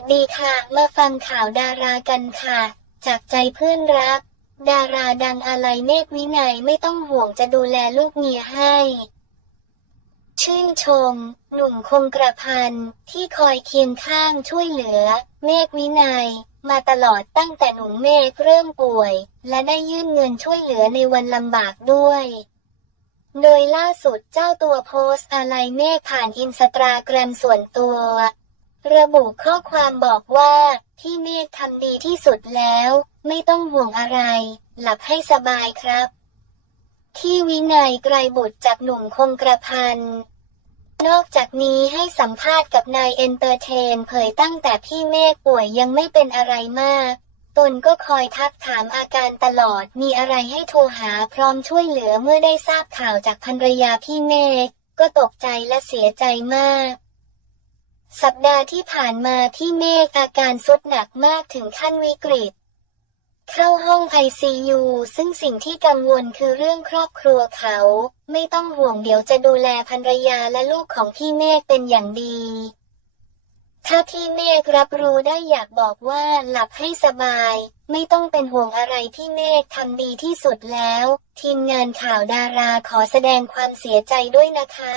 สดีค่ะ มาฟังข่าวดารากันค่ะ จากใจเพื่อนรัก ดาราดังอะไรเมฆวินัยไม่ต้องห่วงจะดูแลลูกเมียให้ ชื่นชม หนุ่มคงกระพันที่คอยเคียงข้างช่วยเหลือ เมฆวินัย มาตลอดตั้งแต่หนุ่มเมฆเริ่มป่วย และได้ยื่นเงินช่วยเหลือในวันลำบากด้วยโดยล่าสุดเจ้าตัวโพสต์อะไรเมฆผ่านอินสตาแกรมส่วนตัว ระบุข้อความบอกว่าพี่เมฆทำดีที่สุดแล้ว ไม่ต้องห่วงอะไร หลับให้สบายครับ ที่วินัยไกรบุตรจากหนุ่มคงกระพัน นอกจากนี้ให้สัมภาษณ์กับนายเอนเตอร์เทน เผยตั้งแต่พี่เมฆป่วยยังไม่เป็นอะไรมาก ตนก็คอยทักถามอาการตลอดมีอะไรให้โทรหาพร้อมช่วยเหลือเมื่อได้ทราบข่าวจากภรรยาพี่เมฆก็ตกใจและเสียใจมาก สัปดาห์ที่ผ่านมาพี่เมฆอาการสุดหนักมากถึงขั้นวิกฤต เข้าห้องไอซียูซึ่งสิ่งที่กังวลคือเรื่องครอบครัวเขา ไม่ต้องห่วงเดี๋ยวจะดูแลภรรยาและลูกของพี่เมฆเป็นอย่างดี ถ้าพี่เมฆรับรู้ได้อยากบอกว่าหลับให้สบาย ไม่ต้องเป็นห่วงอะไรพี่เมฆทำดีที่สุดแล้ว ทีมงานข่าวดาราขอแสดงความเสียใจด้วยนะคะ